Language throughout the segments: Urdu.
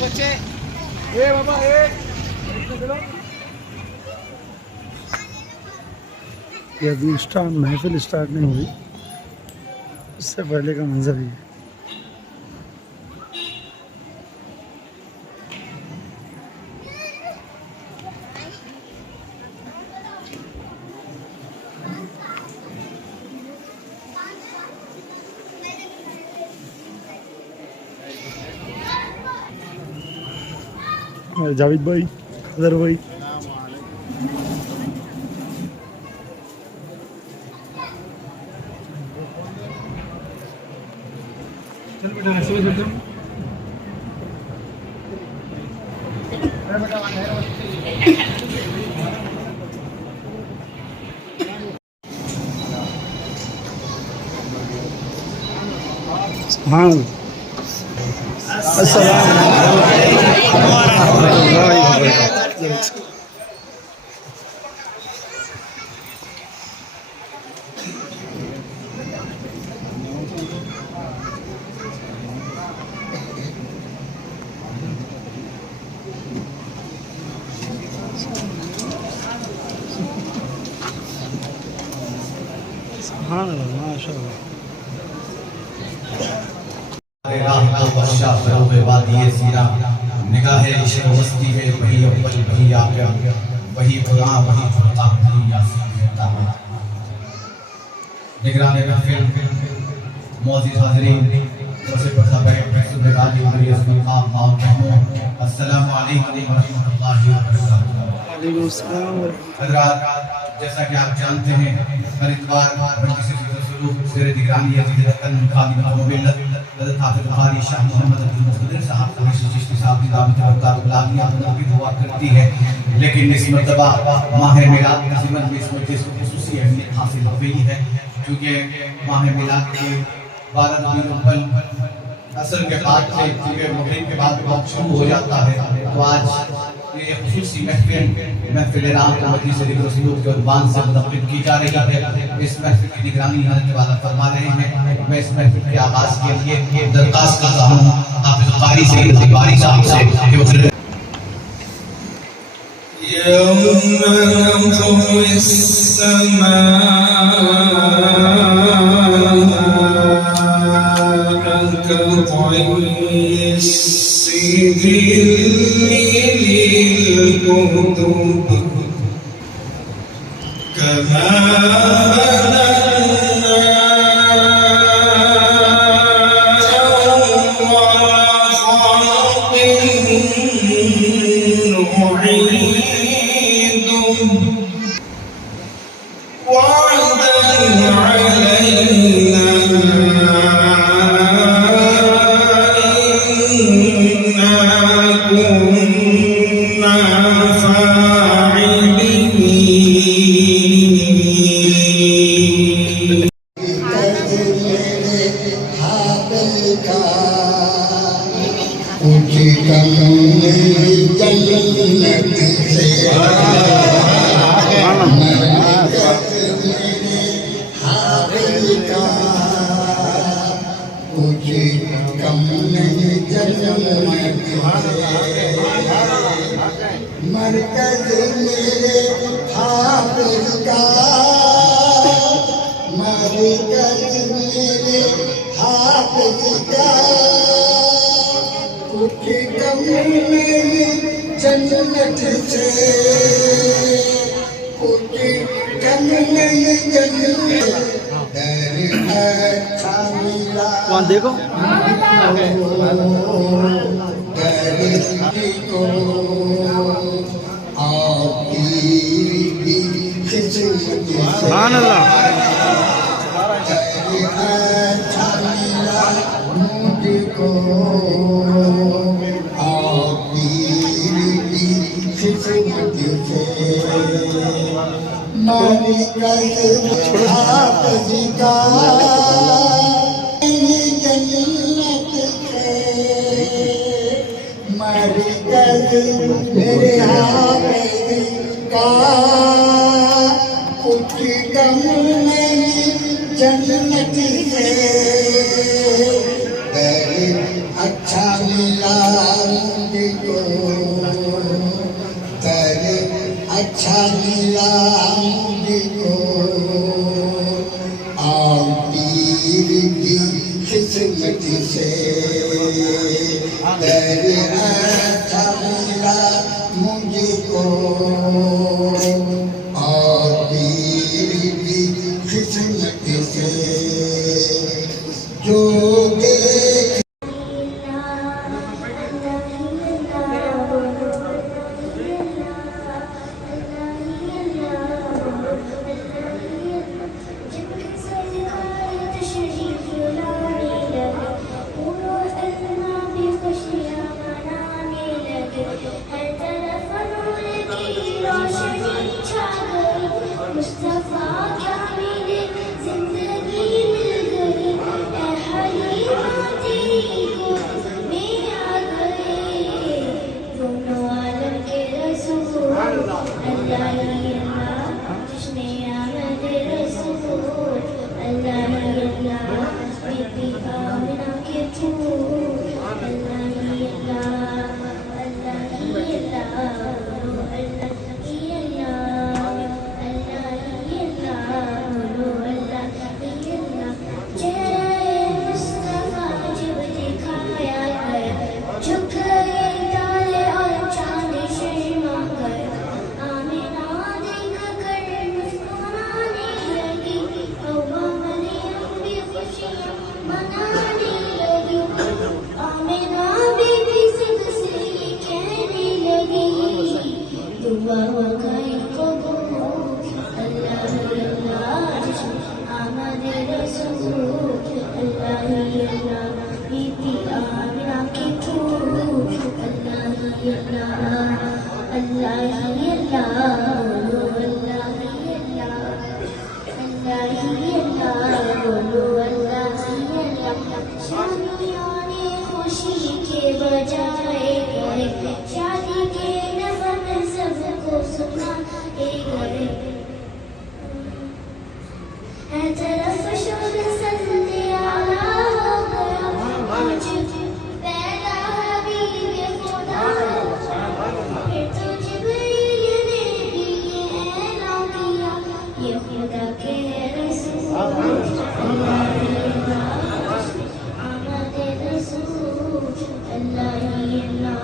بچے بابا یہ ابھی محفل اسٹارٹ نہیں ہوئی، اس سے پہلے کا منظر ہی ہے۔ جاوید بھائی، خضر بھائی، ہاں السلام علیکم ورحمۃ اللہ وبرکاتہ۔ سبحان اللہ، ماشاء اللہ۔ نگاہ عشق مستی ہے وہی اول وہی آخر، وہی خدا وہی خدا وہی یاسین دعوت۔ نگران محفل، معزز حاضرین، سب سے پہلا بیٹھ صبح عالی مریض مقام ماؤں محمود، السلام علیکم ورحمۃ اللہ وبرکاتہ۔ وعلیکم السلام ورحمۃ حضرات، جیسا کہ آپ جانتے ہیں، ہر اتوار مجلس فکر سلوک زیر نگرانی عزیز رکن خادم قوم ملت حضرت حافظ بخاری شاہ محمد عبد المقتدر صاحب قریشی چشتی صاحب کی دعوت برکات العالیہ بھی دعا کرتی ہے، لیکن اس مرتبہ ماہ میلاد کی ضمن میں اس مجلس کو خصوصی اہمیت حاصل ہوئی ہے، کیونکہ ماہ میلاد کے 12 ربیع الاول عصر کے بعد سے کیونکہ مغرب کے بعد وقت شروع ہو جاتا ہے، تو آج یہ خصوصی محفل رات مجلس ذکر و سلوک کے عنوان سے منعقد کی جا رہی ہے۔ اس محفل کی نگرانی حضرت والا فرما رہے ہیں۔ میں اس محفل کے آغاز کے لیے درخواست کرتا ہوں حافظ قاری سید بخاری صاحب سے کہ وہ يوم نطوي السماء كطي السجل للكتب كما مرکز میرے حافظ کا، مرکز میرے حافظ کا، کچھ کم نہیں جنت سے، کچھ کم نہیں جنت۔ وہاں دیکھو سبحان اللہ۔ میرے حافظ کا، کچھ کم نہیں جنت سے، اچھا در اچھا ملا مجھ کو آؤ پیر کی قسمت سے در اچھا ملا مجھ کو اور پیر کی قسمت سے جو دیکھ مصطفیٰ کیا میرے زندگی مل گئی اے حلیمہ تیری گود میں آ گئے دونوں عالم کے رسول اللہ ہی اللہ جشن آمد رسول اللہ ہی اللہ بی بی آمنہ کے پھول اللہ ہی اللہ اللہ ہی اللہ خوشی کے بجائے گئے شادی کے نغمے سب کو سنائے گئے ہر طرف شور سجدے اعلیٰ ہو گیا آج پیدا حبیب خدا پھر تو جبریل نے بھی یہ اعلان کیا یہ خدا کے رسول آمد رسول اللہ ہی اللہ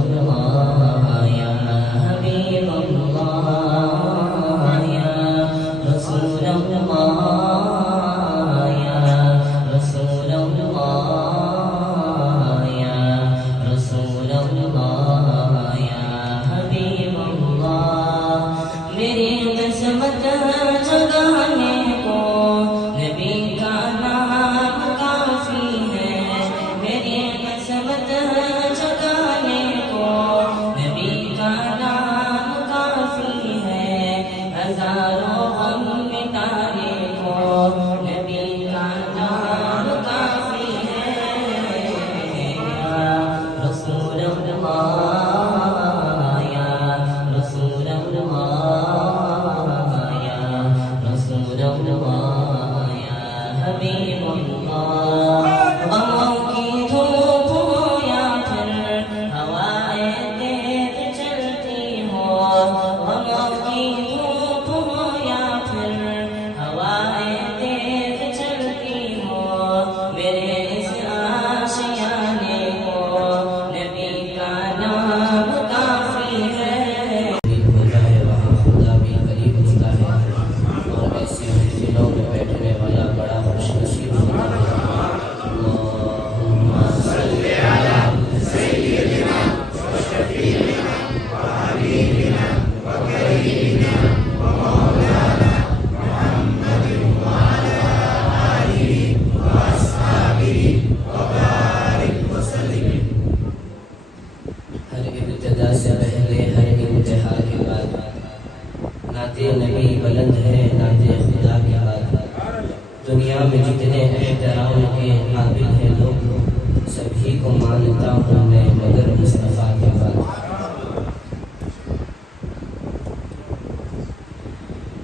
اللہ یا حبیب اللہ یا رسول اللہ یا رسول اللہ یا رسول اللہ یا حبیب اللہ میری قسمت جگانے کو نبی کا نام کافی ہے میری قسمت جگانے کو نبی کا نام کافی ہے ہزاروں غم مٹانے کو نبی کا نام کافی ہے یا رسول اللہ یا رسول اللہ یا رسول اللہ یا حبیب اللہ غموں کی دھوپ ہو یا پھر ہوائیں تیز چلتی ہو غموں کی دھوپ ہو یا پھر ہوائیں تیز چلتی ہو میرے اس آشیانے کو نبی کا نام کافی ہے ہوتا ہے وہاں خدا بھی قریب ہوتا ہے اور ایسے محفلوں میں بیٹھنے والا بڑا خوش نصیب ہوتا ہے اللہم صلی علی سیدنا وشفیعنا وحبیبنا وقریبنا ومولانا محمد وعلی آلہ واصحابہ وبارک وسلم ہر ابتدا سے پہلے ہر انتہا کے بعد نعت نبی بلند ہے نعت خدا کے بعد دنیا میں جتنے احترام کے قابل ہیں لوگ سبھی کو مانتا ہوں میں مگر مصطفیٰ کے بعد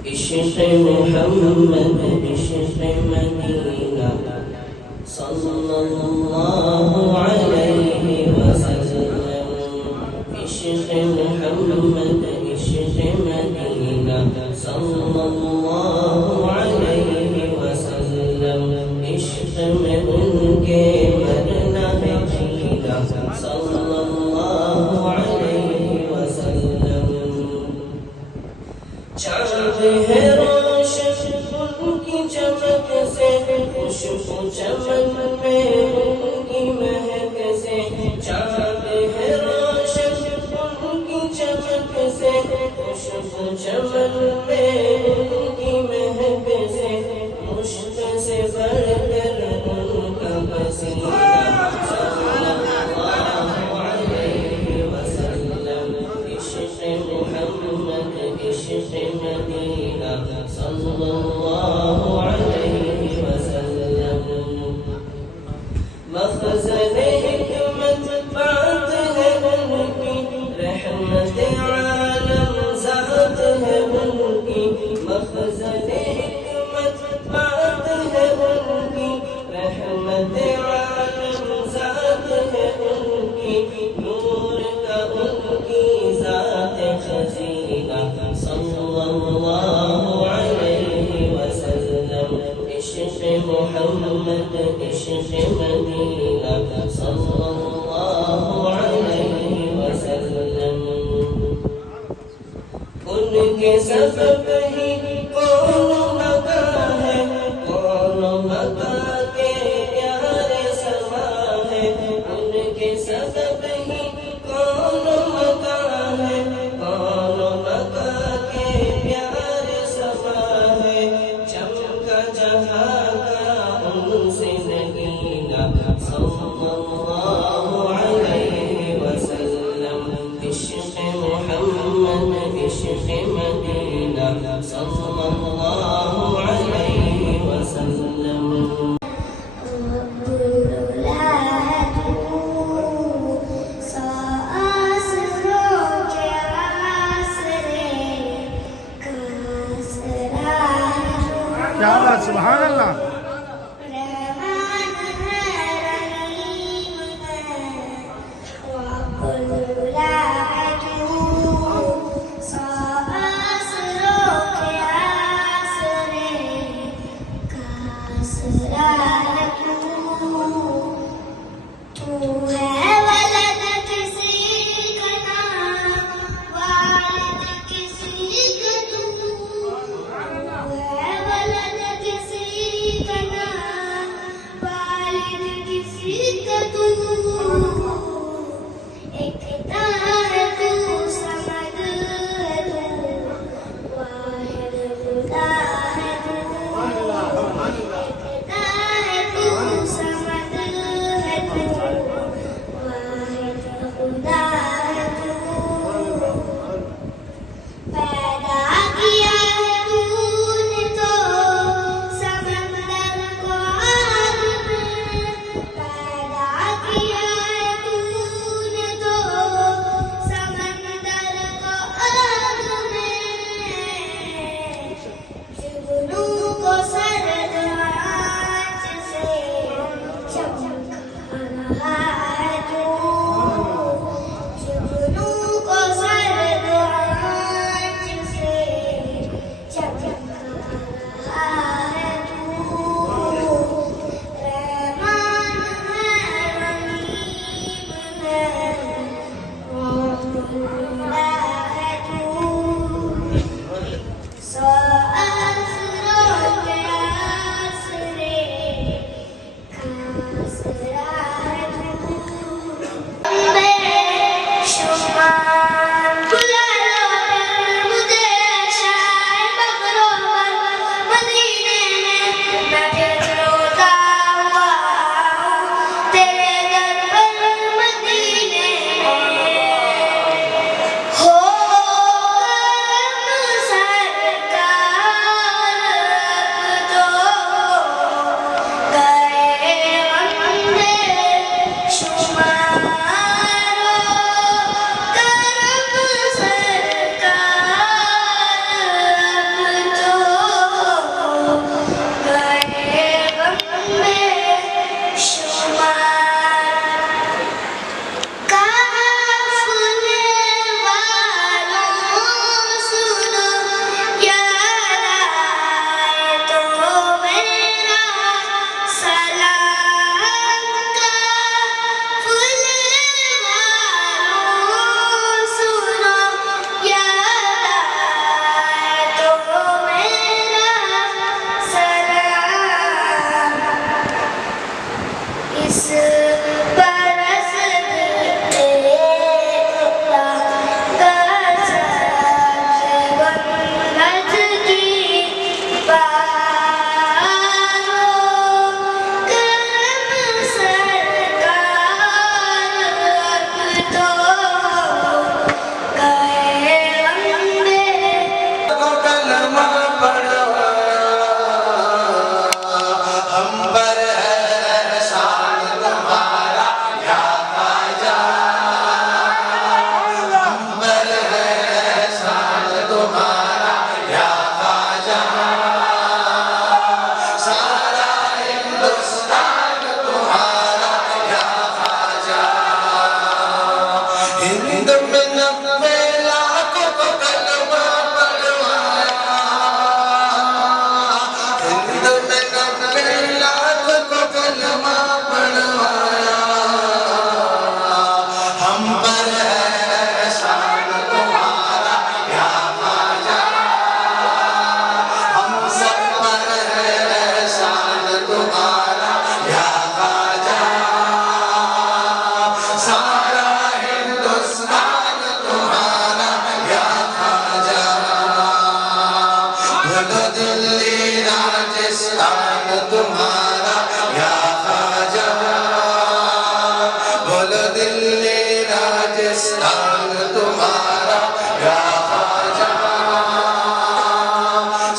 عشق محمد عشق مدینہ صلی اللہ علیہ وسلم عشق محمد عشق مدینہ صلی اللہ علیہ وسلم عشق میں ان کے مرنا ہے جینا صلی اللہ علیہ وسلم چاند ہے روشن ان کی چمک سے خوشبو چمن میں ان کی مہک سے چاند ہے روشن ان کی چمک سے خوشبو چمن میں ان کی مہک سے مشک سے بڑھ کر ان کا پسینہ صلی اللہ علیہ وسلم عشق محمد عشق مدینہ صلی اللہ علیہ وسلم مخزن حکمت بات ہے ان کی رحمت عالم ذات ہے ان کی مخزن حکمت بات ہے ان کی رحمت عالم ذات ہے ان کی نور کا ان کی ذات خزینہ صلی اللہ علیہ وسلم عشق محمد عشق مدینہ صلی اللہ علیہ وسلم ان کے سبب ہی کون مکا ہے کون مکا کے پیارے سما ہے ان کے سبب ہی کون مکا ہے کون مکا کے پیارے سما ہے چمکا جہاں کا ان سے نگینہ صلی اللہ علیہ وسلم عشق محمد عشق مدینہ ہند میں 90 لاکھ کو کلمہ پڑھوایا، ہند میں 90 لاکھ کو کلمہ پڑھوایا، ہم پر ہے احسان تمہارا یا خواجہ، ہم سب پر ہے احسان تمہارا یا خواجہ، سارا ہندوستان تمہارا یا خواجہ، بھلو دلی راجستھان تمہارا یا خواجہ، بھلو دلی راجستھان تمہارا یا خواجہ،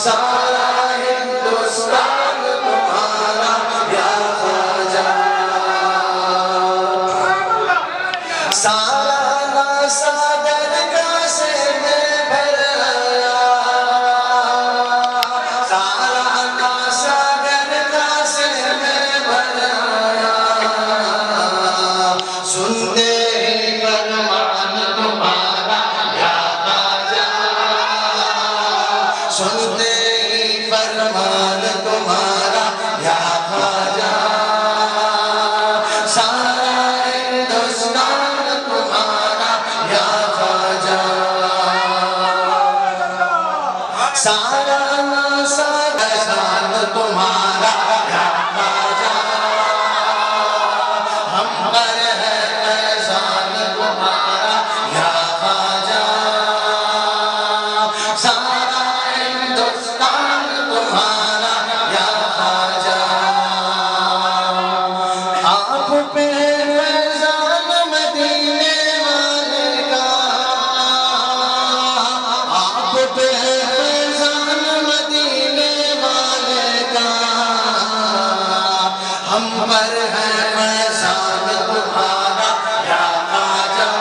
سارا ہندوستان تمہارا یا خواجہ، سالانہ صدر سے میں بھر آیا، سالانہ صدر سے میں بھر آیا، سنتے ہی فرمان تمہارا یا خواجہ، سنتے ہی فرمان تمہارا یا خواجہ، سارا ہندوستان تمہارا یا خواجہ، سالانہ احسان تمہارا یا خواجہ، ہم پر ہے احسان تمہارا یا خواجہ، سارا ہندوستان تمہارا یا خواجہ، آپ پہ فیضان مدینے والے کا، آپ پہ فیضان مدینے والے کا، ہم پر ہے فیضان تمہارا یا خواجہ،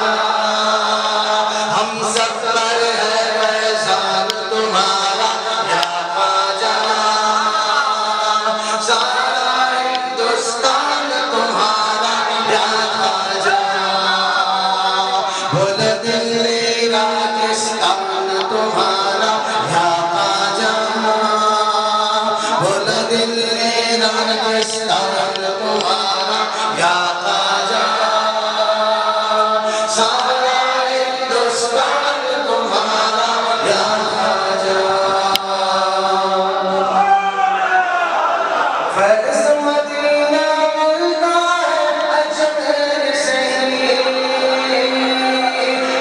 ہم سب پر ہے فیضان تمہارا یا خواجہ، سارا ہندوستان تمہارا یا خواجہ، بھلو دلی راجستھان تمہارا یا خواجہ، بھلو دلی راجستھان تمہارا یا خواجہ، سارا ہندوستان تمہارا یا خواجہ، فیض مدینہ ملتا ہے اجمیر سے ہی،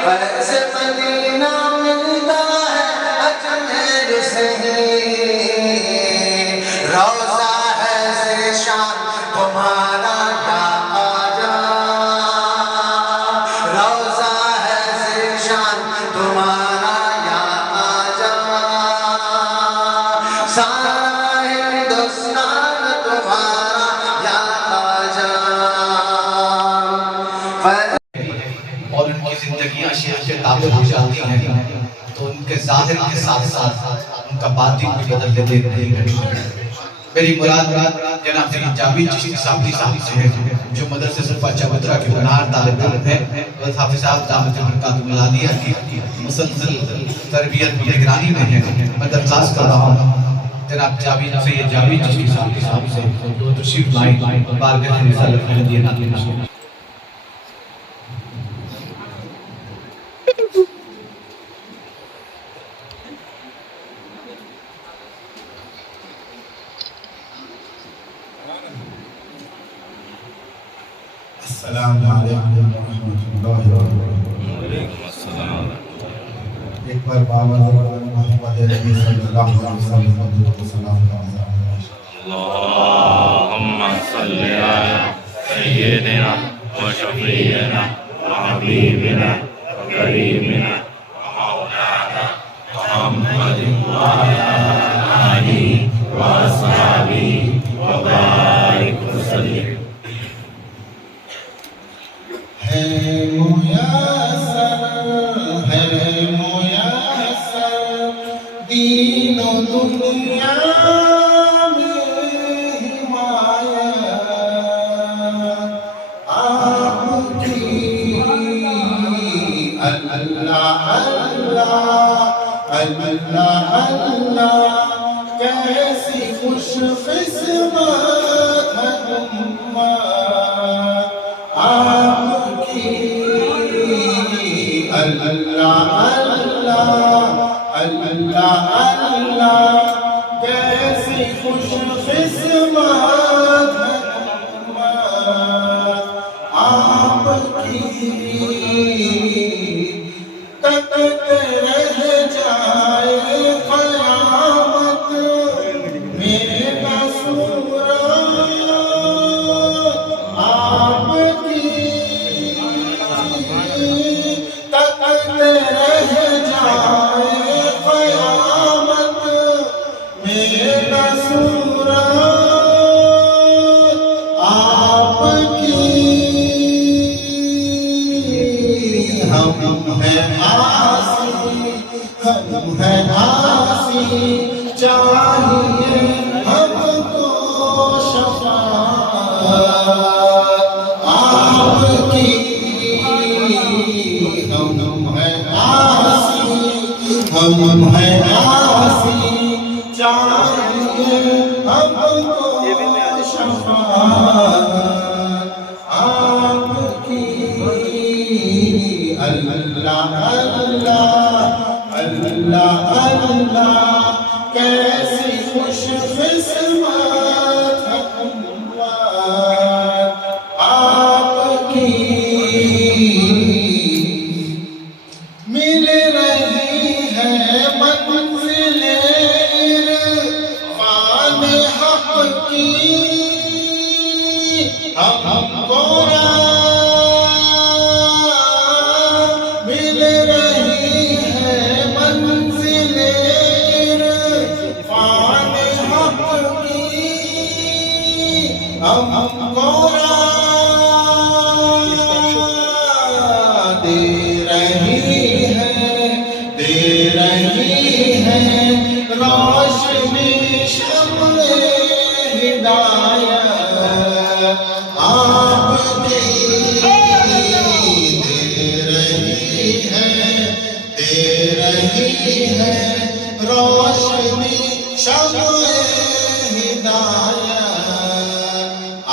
فیض مدینہ ملتا ہے اجمیر سے ہی، روضہ ہے ذیشان تمہارا یا خواجہ، روضہ ہے ذیشان تمہارا یا خواجہ، سارا ہندوستان تمہارا یا خواجہ، اور ان کی زندگیاں شیخ سے تابع ہو جاتی ہیں تو ان کے ظاہر کے ساتھ ساتھ ان کا باطن بھی بدل لیتے ہیں۔ میری مراد جناب جاوید چشتی صاحب سے ہے جو مدرسہ صفا چبوترا کے ہونہار طالب علم ہیں، حضرت حافظ صاحب دامت برکاتہ العالیہ کی مسلسل تربیت نگرانی میں ہیں۔ میں درخواست کر رہا ہوں جناب سید جاوید چشتی صاحب سے دو تشریف لائیں، بارگاہ رسالت میں ہدیہ نازل فرمائیں۔ السلام علیکم ورحمۃ اللہ وبرکاتہ۔ ایک بار بابا محمد نبی صلی اللہ علیہ وسلم کو سلام اللہم صلی علی سیدنا و شفیعنا و حبیبنا و کریمنا و مولانا محمد و علی آلہ و اصحابہ و بارک وسلم۔ ہے میسر دین و دنیا میں حمایت آپ کی اللہ اللہ اللہ کیسی خوش قسمت ہے امت آپ کی اللہ اللہ اللہ اللہ کیسی خوش قسمت ہے امت آپ کی تک رہ جائے قیامت میرا سورہ آپ کی تک رہ جائے قیامت میرا سورہ آپ کی ہم ہیں آسی ہم ہیں آسی چاہیے ہم کو شفاعت آپ کی ہم ہیں آسی ہم ہیں آسی چاہیے ہم کو شفاعت آپ کی اللہ اللہ اللہ اللہ کیسی خوش قسمت ہے امت آپ کی مل رہی ہے منزل عرفان حق کی ہم کو ہم کو دے رہی ہے روشنی شمع ہدایت آپ دے رہی ہے روشنی شمع ہدایت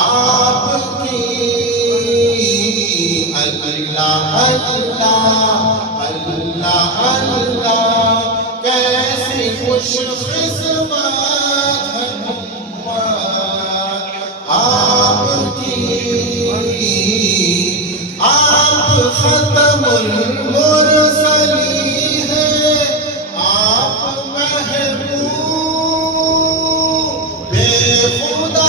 آپ کی اللہ اللہ اللہ اللہ کیسی خوش قسمت ہے امت آپ کی آپ ختم المرسلین ہیں آپ محبوب خدا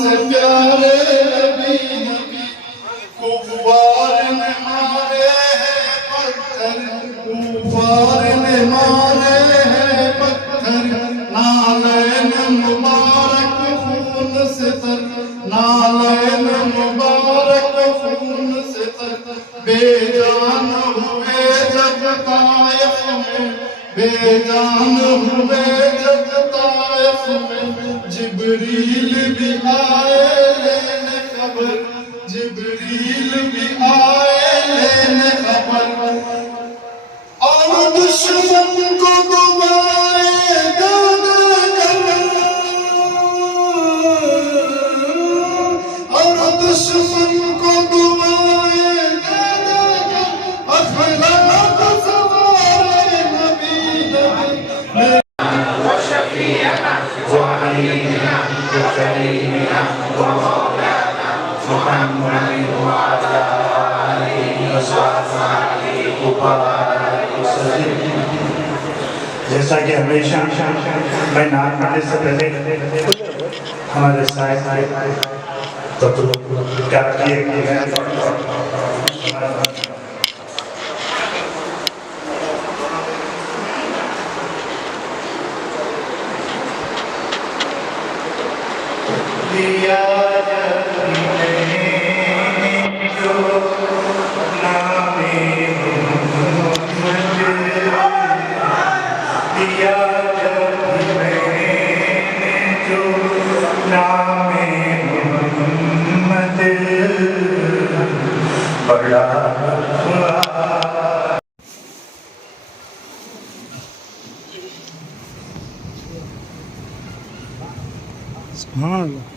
سے پیارے نبی کفار نے مارے ہیں پتھر کفار نے مارے ہیں پتھر نالین مبارک خون سے تر نالین مبارک خون سے تر بے جان ہوئے جب طائف میں بے جان ہوئے جب طائف میں جبریل بھی آئے لینے خبر جبریل بھی آئے لینے خبر اور دشمن کو دعائے گانا کر اور دشمن کو دعائے گانا کر اخلاق سوار نبی وشفيعنا وحبيبنا وكريمنا ومولانا محمد وعلى آله وصحبه وبارك وسلم. جیسا کہ ہمیشہ میں نام پڑھنے سے پہلے ہمارے صاحب تو کیا کیے ہیں دیا جو نام محمد دیا جو نام محمد بڑا سبحان اللہ.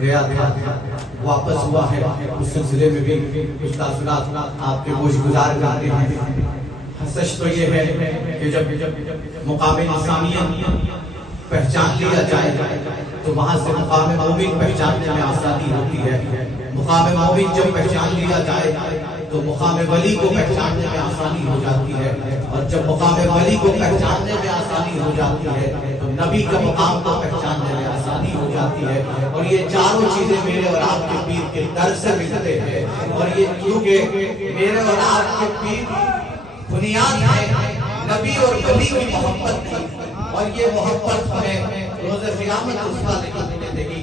گیا تھا واپس ہوا ہے اس سلسلے میں بھی کچھ تاثرات آپ کے گوش گزار کرتے ہیں. سچ تو یہ ہے کہ جب مقام انسانیت پہچان لیا جائے تو وہاں سے مقام مومن پہچاننے میں آسانی ہوتی ہے. مقام مومن جب پہچان لیا جائے تو تو مقام ولی کو پہچاننے میں آسانی ہو جاتی ہے، اور جب مقام ولی کو پہچاننے میں آسانی ہو جاتی ہے تو نبی کا مقام کو پہچاننے میں آسانی ہو جاتی ہے۔ اور یہ چاروں چیزیں میرے اور آپ کے پیر کے در سے ملتے ہیں، اور یہ کیونکہ میرے اور آپ کے پیر بنیاد ہے نبی اور ولی کی محبت تھی، اور یہ محبت ہمیں روز قیامت اس کا نہیں دے گی۔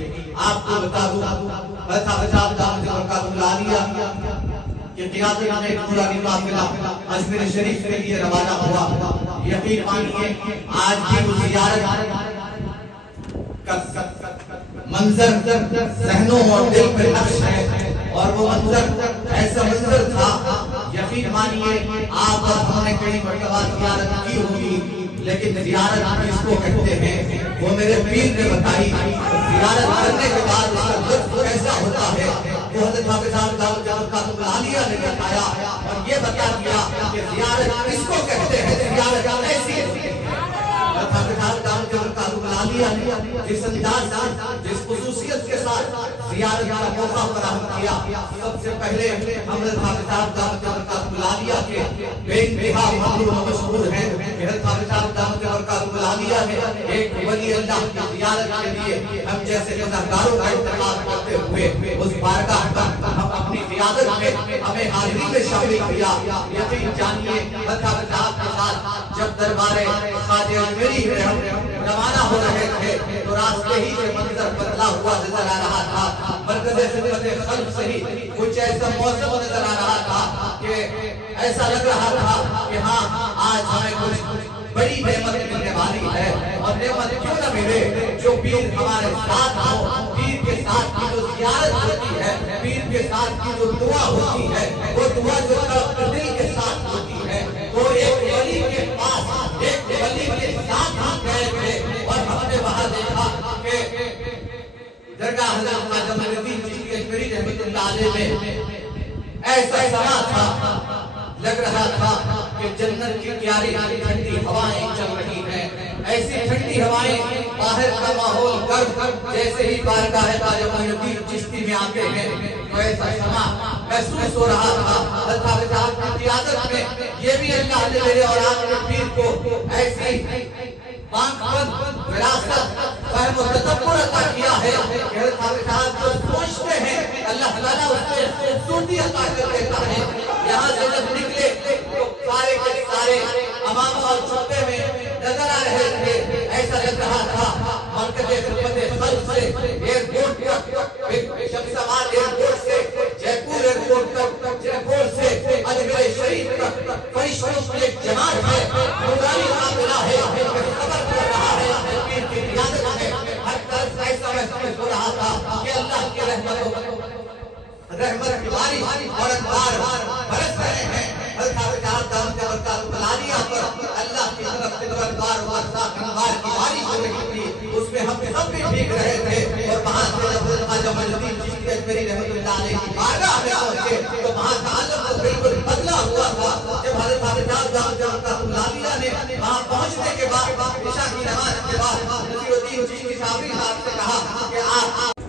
آپ کو بتا دوں حضرت حافظ دامت برکاتہ العالیہ کہ قیادت میں ایک نورانی قافلہ اجمیر شریف کے لیے روانہ ہوا۔ یقین مانیے آج بھی وہ زیارت کا منظر ذہنوں اور دل پر نقش ہے، اور وہ منظر ایسا منظر تھا، یقین مانیے آپ اور ہم نے کئی مرتبہ زیارت کی ہوگی، لیکن زیارت کس کو کہتے ہیں وہ میرے پیر نے بتائی۔ زیارت کرنے کے بعد اس کا لطف کیسا ہوتا ہے وہ حضرت حافظ دامت برکاتہ العالیہ نے بتایا، اور یہ بتا دیا کہ زیارت کس کو کہتے ہیں، زیارت ایسی ہے۔ جس انداز جس خصوصیت کے ساتھ زیارت کا موقع فراہم کیا، سب سے پہلے حضرت حافظ دامت برکاتہ العالیہ کے بے انتہا مقبول و مشہور ہیں کہ حضرت حافظ دامت برکاتہ العالیہ نے ایک ولی اللہ کی زیارت کے لیے ہم جیسے رضاکاروں کا انتخاب کرتے ہوئے اس بارگاہ پر ہم اپنی قیادت میں ہمیں حاضری میں شامل کیا۔ یقین جانیے حضرت حافظ کے ساتھ جب دربار خواجہ اجمیری میں ہم روانہ ہو رہے تھے تو راستے ہی میں منظر بدلا ہوا نظر آ رہا تھا، مرکز خدمت خلق سے ہی کچھ ایسا موسم نظر آ رہا تھا کہ ایسا لگ رہا تھا کہ ہاں آج ہمیں کچھ بڑی نعمت ملنے والی ہے، اور نعمت کیوں نہ ملے جو پیر ہمارے ساتھ ہو، پیر کے ساتھ کی جو زیارت ہوتی ہے، پیر کے ساتھ کی جو دعا ہوتی ہے، وہ دعا جو دل کے ساتھ ہوتی ہے، وہ ایک ولی کے پاس ایک ولی کے ساتھ ہم گئے تھے، اور ہم نے وہاں دیکھا کہ درگاہ حضرت خواجہ معین الدین چشتی اجمیری رحمۃ اللہ علیہ میں ایسا سما تھا، لگ رہا تھا کہ جنت کی پیاری ٹھنڈی ہوائیں چل رہی ہیں، ایسی ٹھنڈی ہوائیں، باہر کا ماحول گرم، جیسے ہی بارگاہ خواجہ معین الدین چشتی میں آتے ہیں تو ایسا سما محسوس ہو رہا تھا۔ حضرت حافظ کی قیادت میں یہ بھی اللہ نے میرے اور آپ کے پیر کو ایسی بانک وراثت فہم و تدبر عطا کیا ہے کہ حضرت حافظ جو سوچتے ہیں اللہ تعالیٰ اس سے خوبصورتی عطا کر دیتا ہے۔ یہاں سے جب نکلے تو سارے کے سارے امام اور چھپے میں نظر آ رہے تھے، ایسا لگ رہا تھا مرکز خدمت خلق سے ایئرپورٹ تک، شمس آباد ایئرپورٹ سے جے پور ایئرپورٹ تک، جے پور سے اجمیر شریف تک فرشتوں کی ایک جماعت ہے، نورانی قافلہ ہے، خبر پڑ رہا ہے پیر کی قیادت میں، ہر طرف ایسا محسوس ہو رہا تھا کہ اللہ کی رحمت کی بارش اور انوار برس رہے ہیں۔ حضرت حافظ دامت برکاتہ العالیہ پر اللہ کی طرف سے انوار کی بارش ہو رہی تھی، اس میں ہم سب بھی بھیگ رہے تھے، اور وہاں سے جب خواجہ معین الدین چشتی اجمیری رحمۃ اللہ علیہ کی بارگاہ میں پہنچے تو وہاں کا عالم تو بالکل بدلا ہوا تھا۔ جب حضرت حافظ دامت برکاتہ العالیہ نے وہاں پہنچنے کے بعد عشاء کی نماز کے بعد نصیر الدین چشتی صاحب سے کہا کہ آپ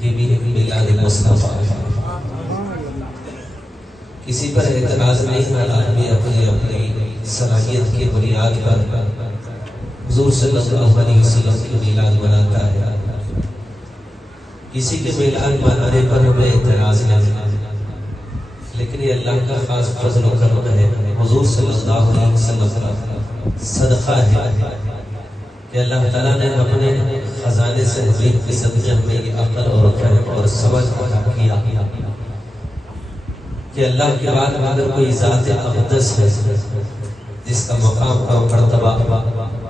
یہ بھی میلاد مصطفیٰ کسی پر اعتراض نہیں، ہر آدمی اپنی اپنی صلاحیت کی بنیاد پر حضور صلی اللہ علیہ وسلم کی میلاد مناتا ہے۔ کسی کے میلاد منانے پر ہمیں اعتراض نہیں، لیکن یہ اللہ کا خاص فضل و کرم ہے، حضور صلی اللہ علیہ وسلم کا صدقہ ہے کہ اللہ تعالیٰ نے اپنے خزانے سے حبیب کی صدقے ہمیں یہ عقل اور فہم اور سمجھ عطا کیا کہ اللہ کے بعد اگر کوئی ذات اقدس ہے جس کا مقام اور مرتبہ،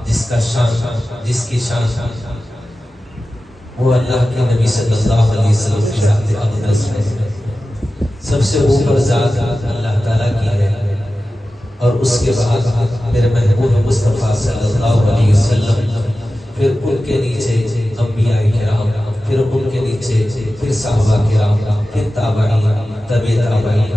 جس کا شان، جس کی شان، وہ اللہ کے نبی صلی اللہ علیہ وسلم کی ذات اقدس ہے۔ سب سے اوپر ذات اللہ تعالیٰ کی ہے، اور اس کے بعد میرے محبوب مصطفیٰ صلی اللہ علیہ وسلم، پھر ان کے نیچے انبیاء کرام، پھر ان کے نیچے پھر صحابہ کرام، پھر تابعین، تبع تابعین،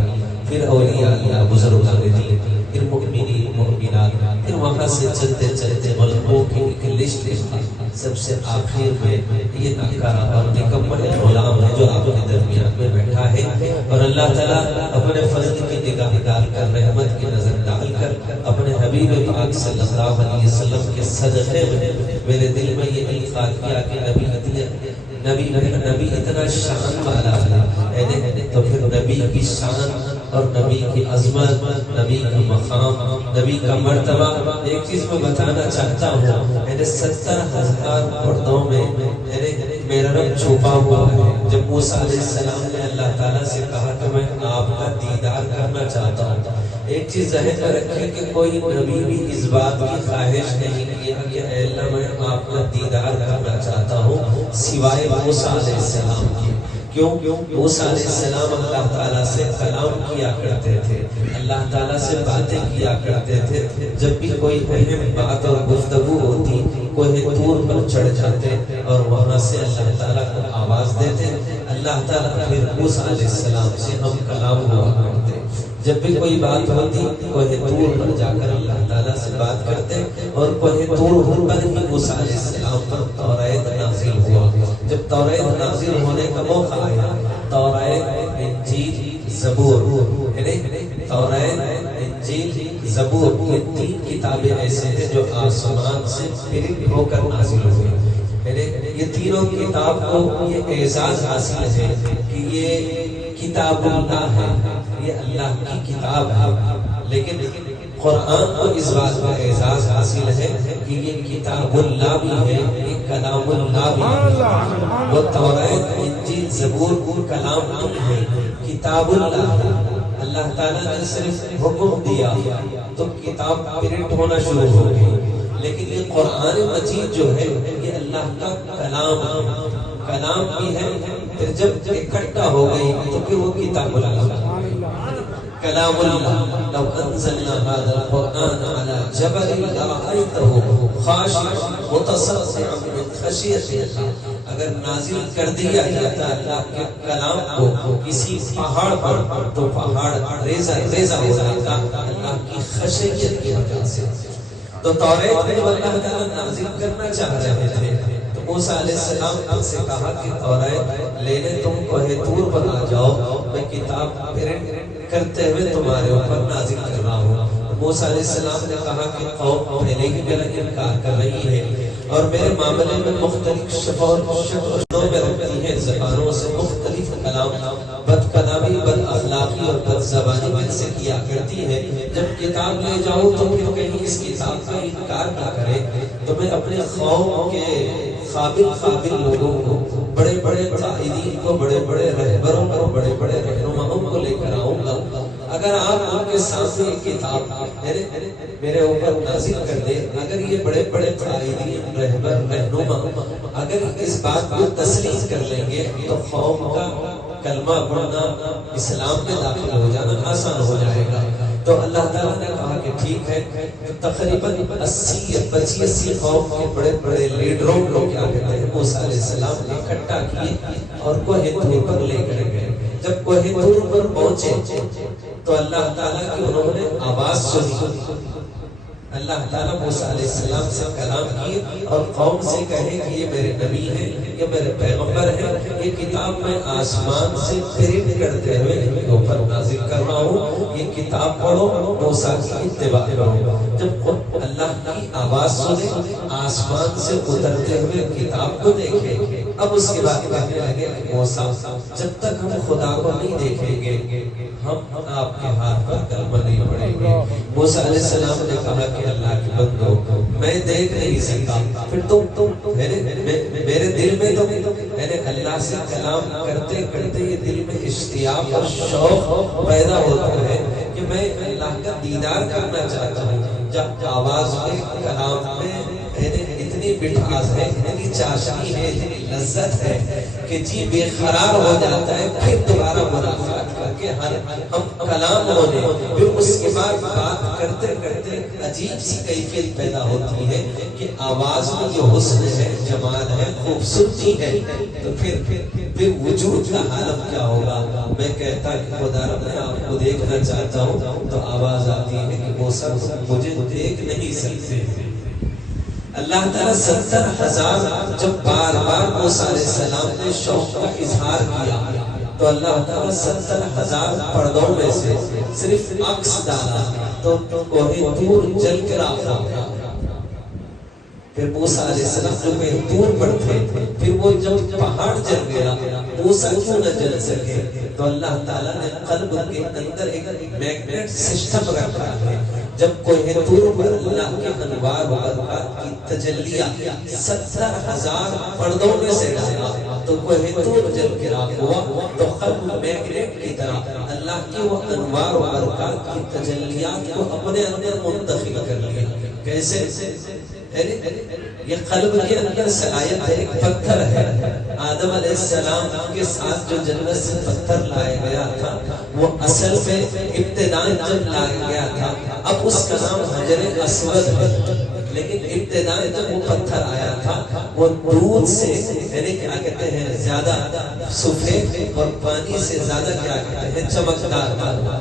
پھر اولیاء اللہ، بزرگان دین، پھر مؤمنین، مؤمنات، پھر وہاں سے چلتے چلتے ملکوں کے ایک لسٹ لکھا، سب سے آخر میں یہ ناکارہ اور نکمل غلام ہے جو آپ کے درمیان میں بیٹھا ہے، اور اللہ تعالیٰ اپنے فضل کی نگاہ ڈال کر، رحمت کی نظر ڈال کر، اپنے حبیب پاک صلی اللہ علیہ وسلم کے صدقے میں میرے دل میں یہ القاء کیا کہ نبی اتنا شان والا ہے، تو پھر نبی کی شان اور نبی کی عظمت، نبی کا مقام، نبی کا مرتبہ، ایک چیز میں بتانا چاہتا ہوں، 70,000 پردوں میں میرا رب چھپا ہوا ہے۔ جب موسیٰ علیہ السلام نے اللہ تعالیٰ سے کہا کہ میں آپ کا دیدار کرنا چاہتا ہوں، ایک چیز ذہن میں رکھیں کہ کوئی نبی بھی اس بات کی خواہش نہیں کیا کہ اے اللہ میں آپ کا دیدار کرنا چاہتا ہوں سوائے موسیٰ علیہ السلام کی۔ کیوں؟ موسیٰ علیہ السلام اللہ تعالیٰ سے کلام کیا کرتے تھے، اللہ تعالیٰ سے باتیں کیا کرتے تھے، جب بھی کوئی اہم بات اور گفتگو ہوتی کوہ طور پر چڑھ جاتے اور وہاں سے اللہ تعالیٰ کو آواز دیتے، اللہ تعالیٰ پھر موسیٰ علیہ السلام سے ہم کلام ہوا کرتے۔ جب بھی کوئی بات ہوتی کوہ طور پر جا کر اللہ تعالیٰ سے بات کرتے، اور کوہ طور پر ہی موسیٰ علیہ السلام پر توریت نازل ہوا۔ جب توریت نازل ہونے کا موقع آیا، توریت، انجیل، زبور، توریت، انجیل، زبور، یہ 3 کتابیں ایسے ہیں جو آسمان سے پرنٹ ہو کر نازل ہوئی۔ یہ تینوں کتاب کو یہ اعزاز حاصل ہے کہ یہ کتاب اللہ ہے، یہ اللہ کی کتاب ہے، لیکن قرآن کو اس بات کا اعزاز حاصل ہے کہ یہ کتاب اللہ بھی ہے، یہ کلام اللہ بھی ہے۔ وہ توریت، انجیل، زبور کلام نہیں ہے، کتاب اللہ ہے۔ اللہ تعالیٰ نے صرف حکم دیا تو کتاب پرنٹ ہونا شروع ہو گئی، لیکن یہ قرآن مجید جو ہے یہ اللہ کا کلام بھی ہے۔ پھر جب اکٹھا ہو گئی تو پھر وہ کتاب اللہ، کلام اللہ۔ لو انزلنا هذا القرآن على جبل لرأيته خاشعا متصدعا من خشية الله، اگر نازل کر دیا جاتا اللہ کے کلام کو کسی پہاڑ پر تو پہاڑ ریزہ ہو جاتا اللہ کی خشیت کی وجہ سے۔ تو توریت میں اللہ تعالیٰ نازل کرنا چاہ رہے تھے، تو موسیٰ علیہ السلام سے کہا کہ توریت لینے تم کوہ طور پر آ جاؤ، میں کتاب پرنٹ کرتے ہوئے تمہارے اوپر نازل کر رہا ہوں۔ موسیٰ علیہ السلام نے کہا کہ قوم پہلے ہی میرا انکار کر رہی ہے اور میرے معاملے میں مختلف شکلوں میں رکھتی ہے، زبانوں سے مختلف کلام، بد کلامی، بد اخلاقی اور بد زبانی میں سے کیا کرتی ہے۔ جب کتاب لے جاؤں تو پھر کہیں اس کتاب کا انکار نہ کرے، تو میں اپنے قوم کے قابل لوگوں کو، بڑے بڑے قائدین کو، بڑے بڑے رہبروں کو، بڑے بڑے رہنماؤں کو لے کر آؤں گا۔ اگر آپ ان کے سامنے کتاب میرے اوپر نازل کر دیں، اگر یہ بڑے بڑے قائدین، رہبر، رہنما اگر اس بات کو تسلیم کر لیں گے تو قوم کا کلمہ پڑھنا، اسلام میں داخل ہو جانا آسان ہو جائے گا۔ تو اللہ تعالیٰ نے کہا کہ ٹھیک ہے۔ تقریباً 80 قوم کے بڑے بڑے لیڈروں کو کیا کہتے ہیں موسیٰ علیہ السلام نے اکٹھا کیے اور کوہ طور پر لے کر گئے۔ جب کوہ طور پر پہنچے تو اللہ تعالیٰ کی انہوں نے آواز سنی، اللہ تعالیٰ موسیٰ علیہ السلام سے کلام کیے اور قوم سے کہے کہ یہ میرے نبی ہیں، یہ میرے پیغمبر ہیں، یہ کتاب میں آسمان سے پرنٹ کرتے ہوئے ان کے اوپر نازل کر رہا ہوں، یہ کتاب پڑھو، موسیٰ کی اتباع کرو۔ جب اللہ کی آواز سنے، آسمان سے اترتے ہوئے کتاب کو دیکھے، اب اس کے بعد کہنے لگے موسیٰ جب تک ہم خدا کو نہیں دیکھیں گے ہم آپ کے ہاتھ پر کلمہ نہیں پڑھیں گے۔ موسیٰ علیہ السلام نے کہا کہ اللہ کے بندو میں دیکھ نہیں سکتا، پھر تم میرے دل میں تو اللہ سے کلام کرتے کرتے یہ دل میں اشتیاق اور شوق پیدا ہوتا ہے کہ میں اللہ کا دیدار کرنا چاہتا ہوں۔ جب آواز میں، کلام میں اتنی مٹھاس ہے، اتنی چاشنی ہے، اتنی لذت ہے کہ جی بے قرار ہو جاتا ہے، پھر دوبارہ ملاقات کر کے ہم کلام ہونے، پھر اس کے بعد بات کرتے کرتے عجیب سی کیفیت پیدا ہوتی ہے کہ آواز میں جو حسن ہے، جمال ہے، خوبصورتی ہے، تو پھر وجود کا عالم کیا ہوگا۔ میں کہتا کہ خدا میں آپ کو دیکھنا چاہتا ہوں، تو آواز آتی ہے کہ موسیٰ مجھے دیکھ نہیں سکتے، اللہ تعالیٰ 70,000 جب بار بار موسیٰ علیہ السلام نے شوق کا اظہار کیا تو اللہ تعالیٰ 70,000 پردوں میں سے صرف عکس ڈالا تو کوہ طور جل کے راک ہو گیا. پھر موسیٰ علیہ السلام جو کوہ طور پر تھے پھر وہ جب پہاڑ جل گیا موسیٰ کیوں نہ جل سکے تو اللہ تعالیٰ نے قلب کے اندر ایک میگنیٹ سسٹم رکھا ہے. جب کوہ طور پر اللہ کے انوار و برکات کی تجلیہ 70,000 پردوں میں سے ڈالا تو کوہ طور جل کے راک ہوا تو قلب میگنیٹ کی طرح اللہ کی وہ انوار و برکات کی تجلیات کو اپنے اندر منتقل کر لیا. کیسے؟ یہ قلب کے اندر صلاحیت ہے. ایک پتھر ہے آدم علیہ السلام کے ساتھ جو جنت سے پتھر لایا گیا تھا وہ اصل میں ابتداءً جب لایا گیا تھا اب اس کا نام حجر اسود ہے لیکن ابتداءً جب وہ پتھر آیا تھا وہ دودھ سے یعنی کیا کہتے ہیں زیادہ سفید اور پانی سے زیادہ کیا کہتے ہیں چمکدار تھا.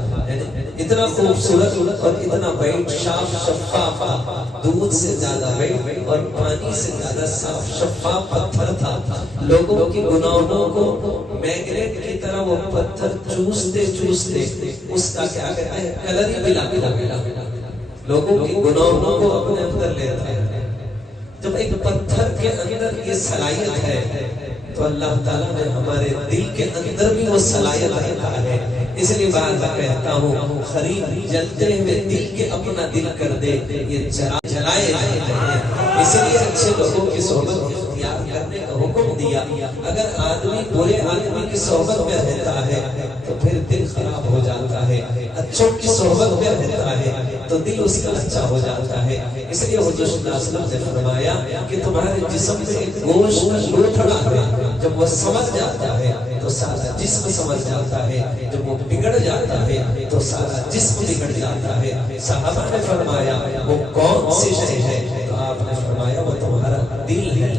اتنا خوبصورت اور اتنا وائٹ صاف شفاف دودھ سے زیادہ وائٹ اور پانی سے زیادہ صاف شفاف پتھر تھا. لوگوں کی گناہوں کو میگنیٹ کی طرح وہ پتھر چوستے چوستے اس کا کیا کہتے ہیں کلر ہی ملا لوگوں کی گناہوں کو اپنے اندر لیتا ہے. جب ایک پتھر کے اندر یہ صلاحیت ہے تو اللہ تعالیٰ نے ہمارے دل کے اندر بھی وہ صلاحیت رکھا ہے. اس لیے بات کہتا ہوں خرید جلتے ہوئے دل کے اپنا دل کر دے یہ جلائے نہیں. اس لیے اچھے لوگوں کی صحبت اختیار کرنے کا حکم دیا. اگر آدمی برے آدمی کی صحبت میں رہتا ہے تو پھر دل خراب ہو جاتا ہے. اچھوں کی صحبت میں رہتا ہے تو دل اس کا اچھا ہو جاتا ہے. اس لیے حضور صلی اللہ علیہ وسلم نے فرمایا کہ تمہارے جسم میں ایک گوشت کا لوتھڑا ہے جب وہ سمجھ جاتا ہے تو سارا جسم سمجھ جاتا ہے. جب وہ بگڑ جاتا ہے تو سارا جسم بگڑ جاتا ہے. صحابہ نے فرمایا وہ کون سی شے ہے تو آپ نے فرمایا وہ تمہارا دل ہے.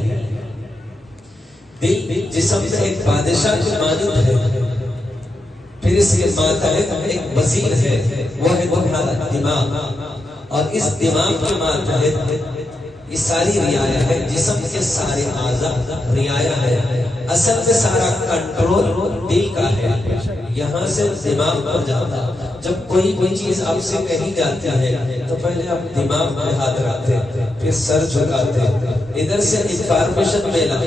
دل جسم میں ایک بادشاہ کی مانند ہے. پھر اس کے ماتحت ایک وزیر ہے وہ ہے تمہارا دماغ اور اس دماغ کے ماتحت یہ ساری رعایا ہے. جسم کے سارے اعضاء رعایا ہے. اصل میں سارا کنٹرول دل کا ہے. یہاں سے دماغ پر جاتا. جب کوئی چیز آپ سے کہی جاتی ہے تو پہلے آپ دماغ پہ ہاتھ رکھتے پھر سر جھکاتے. ادھر سے انفارمیشن ملا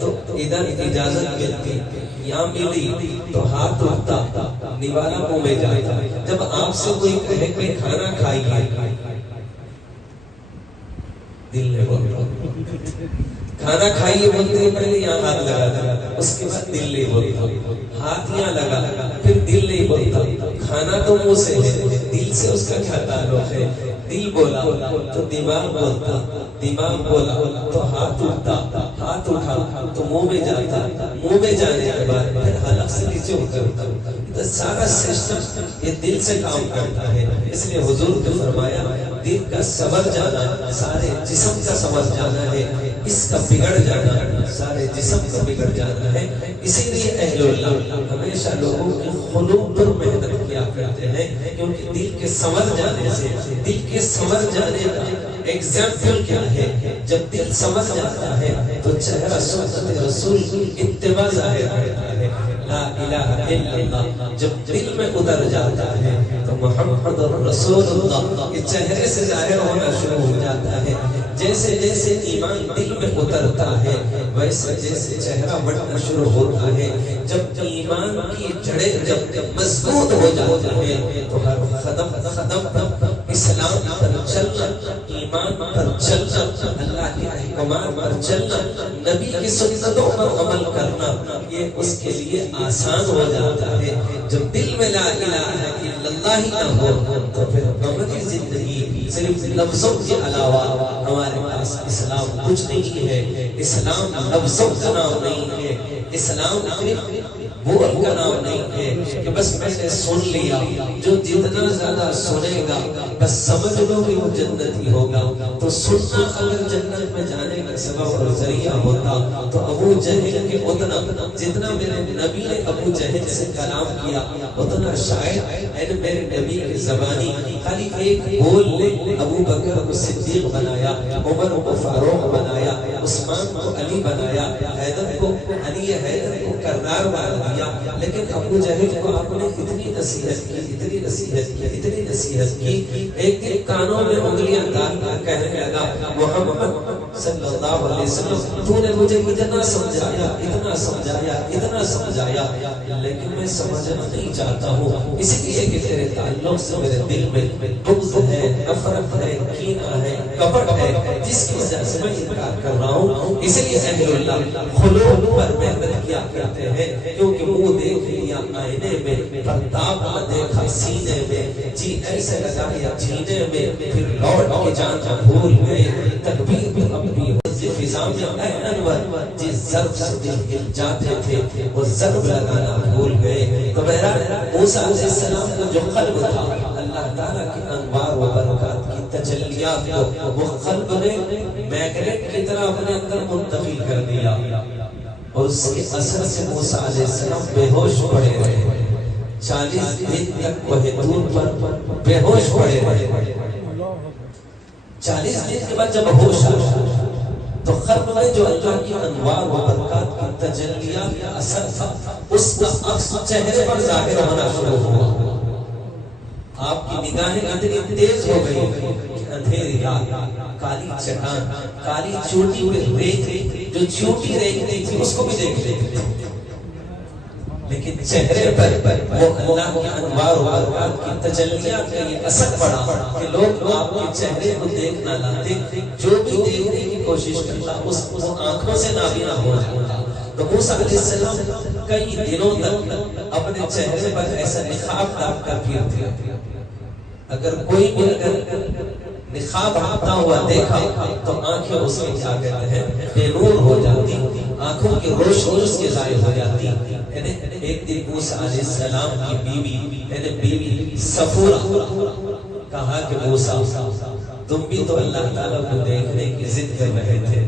تو ادھر اجازت ملتی. یہاں ملی تو ہاتھ اٹھتا نوالا منہ میں جاتا. جب آپ سے کوئی کہے کہ کھانا کھائیے دل نے بولتا کھانا کھائیے بولتے ہیں پہلے یہاں ہاتھ لگا اس کے بعد دل نہیں بولتا. ہاتھ یہاں لگا پھر دل نہیں بولتا. کھانا تو منہ سے ہے دل سے اس کا کیا تعلق ہے. دل بولا تو دماغ بولتا. دماغ بولا تو ہاتھ اٹھتا. ہاتھ اٹھا تو منہ میں جاتا. منہ میں جانے کے بعد پھر حلق سے نیچے اترتا. سارا سسٹم یہ دل سے کام کرتا ہے. اس لیے حضور نے فرمایا دل کا سمجھ جانا سارے جسم کا سمجھ جانا ہے. اس کا بگڑ جانا سارے جسم کا بگڑ جانا ہے. اسی لیے اہل اللہ ہمیشہ لوگوں کے قلوب پر محنت کیا کرتے ہیں کیونکہ دل کے سمجھ جانے سے دل کے سمجھ جانے کا ایگزامپل کیا ہے. جب دل سمجھ جاتا ہے تو چہرہ سنت رسول کی اتباع ظاہر کرتا ہے. لا الہ الا اللہ جب دل میں اتر جاتا ہے تو محمد رسول اللہ کے چہرے سے ظاہر ہونا شروع ہو جاتا ہے. جیسے جیسے ایمان دل میں اترتا ہے ویسے جیسے چہرہ بڑھنا شروع ہوتا ہے. جب ایمان کی جڑیں جب مضبوط ہو جاتی ہیں تو ہر قدم قدم اسلام پر چلنا ایمان پر چلنا اللہ کے احکامات پر چلنا نبی کی سنتوں پر عمل کرنا یہ اس کے لیے آسان ہو جاتا ہے. جب دل میں لا الہ الا اللہ ہی نہ ہو تو پھر عملی زندگی صرف لفظوں کے علاوہ ہمارے پاس اسلام کچھ نہیں ہے. اسلام لفظوں کا نام نہیں ہے. اسلام صرف بول کا نام نہیں ہے کہ بس میں نے سن لیا. جو جتنا زیادہ سنے گا بس سمجھ لو کہ وہ جنتی ہوگا. تو سننا اگر جنت میں جانے کا سبب اور ذریعہ ہوتا تو ابو جہل کے اتنا جتنا میرے نبی نے ابو جہل سے کلام کیا اتنا شاید میرے نبی کی زبانی خالی ایک بول نے ابو بکر کو صدیق بنایا، عمر کو فاروق بنایا، عثمان کو علی بنایا، حیدر کو علی حیدر کو کرنار بنا دیا. لیکن ابو جہل کو آپ نے اتنی نصیحت کی، اتنی نصیحت کی، اتنی نصیحت کی، ایک کانوں میں انگلیاں ڈال کر کہنے لگا محمد صلی اللہ علیہ وسلم تو نے مجھے اتنا سمجھایا، اتنا سمجھایا، اتنا سمجھایا، لیکن میں سمجھنا نہیں چاہتا ہوں، اس لیے کہ تیرے تعلق سے میرے دل میں بغض ہے، نفرت ہے، کینہ ہے، کپٹ ہے، جس کی وجہ سے میں انکار کر رہا ہوں. اس لیے اہل اللہ خلوق پر محنت کیا کرتے ہیں، کیونکہ منہ دیکھ لیا آئینے میں، پرتاپ نہ دیکھا سینے میں، جی ایسے لگایا جینے میں، پھر لوٹ کے جانا بھول گئے، تکبیر تو اب بھی فضا میں اے انور جس ضرب سے دل ہل جاتے تھے وہ ضرب لگانا بھول گئے. تو بہرحال موسیٰ علیہ السلام کا جو قلب تھا اللہ تعالیٰ کی انوار و برکات کی تجلیات کو وہ قلب نے میگنیٹ کی طرح اپنے اندر منتقل کر دیا، اور اس کے اثر سے موسیٰ علیہ السلام بے ہوش پڑے رہے. 40 دن تک وہ دور پر بے ہوش پڑے رہے. 40 دن کے بعد جب ہوش آیا تو قلب میں جو اللہ کی انوار و برکات کی تجلیات کا اثر تھا اس کا عکس چہرے پر ظاہر ہونا شروع ہوا. آپ کی نگاہیں اتنی تیز ہو گئی کہ اندھیری رات، کالی چٹان، کالی چوٹی پہ ریت جو چوٹی ریتتی تھی اس کو بھی دیکھ لیتے تھے، لیکن چہرے پر وہ اللہ کی انوار و برکات کی تجلیات کا یہ اثر پڑا کہ لوگ آپ کے چہرے کو دیکھ نہ لاتے، جو بھی دیکھنے کی کوشش کرتا اس کو آنکھوں سے نابینا ہو جاتا. تو موسیٰ علیہ السلام کئی دنوں تک اپنے چہرے پر ایسا نقاب ڈال کر پھرتے. اگر کوئی بھی نقاب ہاتھا ہوا دیکھا تو آنکھیں اس میں کیا کہتے ہیں بے نور ہو جاتی، آنکھوں کی روشنی اس کے ضائع ہو جاتی. ایک دن موسیٰ علیہ السلام کی بیوی صفورہ کہا کہ موسیٰ تم بھی تو اللہ تعالیٰ کو دیکھنے کی ضد کر رہے تھے،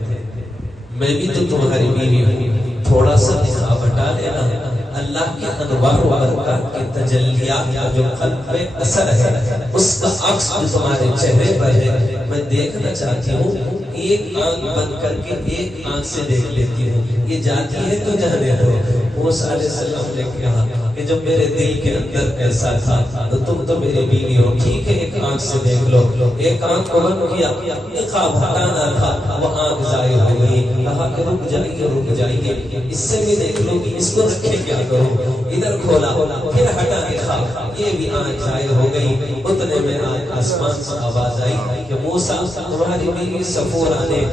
میں بھی تو تمہاری بیوی ہوں، تھوڑا سا نقاب ہٹا لینا. اللہ کی انوار و برکات کی تجلیات کا جو قلب میں اثر ہے اس کا عکس جو تمہارے چہرے پر ہے میں دیکھنا چاہتی ہوں. ایک آنکھ بند کر کے ایک آنکھ سے دیکھ لیتی ہوں، یہ جاتی ہے تو جانے دو. موسیٰ علیہ السلام نے کہا کہ جب میرے دل کے اندر ایسا تھا تو تم تو میری بیوی ہو، ٹھیک ہے ایک آنکھ سے دیکھ لو. ایک آنکھ کو بند کیا، نقاب ہٹانا تھا، وہ آنکھ ضائع ہو گئی. کہا کہ رک جائیے رک جائیے، اس سے بھی دیکھ لو کہ اس کو رکھے کیا کرو. ادھر کھولا پھر ہٹا نقاب، یہ بھی آنکھ ضائع ہو گئی. اتنے میں آسمان سے آواز آئی کہ موسیٰ تمہاری بیوی صفورہ نے